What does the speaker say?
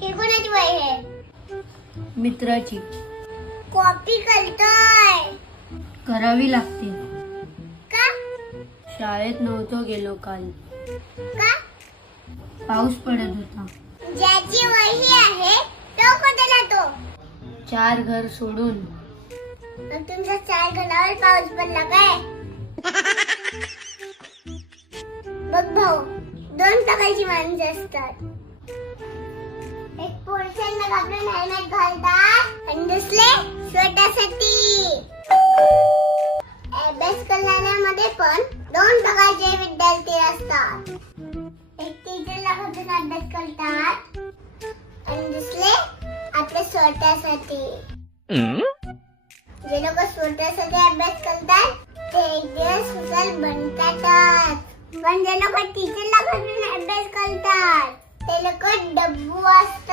हे कोणाची वही आहे? मित्राची. कॉपी करतोय करावी लागते. का? शाळेत नव्हतो गेलो काल. का? पाऊस पडत होता. ज्याची वही आहे तो कुठे जातो? 4 घर सोडून. मग तुमच्या 4 घरावर पाऊस पडला काय? बघ भाऊ, 2 प्रकारची माणसं असतात. एक पोलिसांना घाबरून हेल्मेट घालतात आणि दुसरे स्वतःसाठी. अभ्यास करणाऱ्यामध्ये पण 2 प्रकारचे विद्यार्थी असतात. एक टीचरला घाबरून अभ्यास करतात आणि दुसरे आपल्या स्वतःसाठी. जे लोक स्वतःसाठी अभ्यास करतात ते एक दिवस हुशार बनतातच. पण जे लोक टीचरला घाबरून अभ्यास करतात ते लोक डब्बू असतात.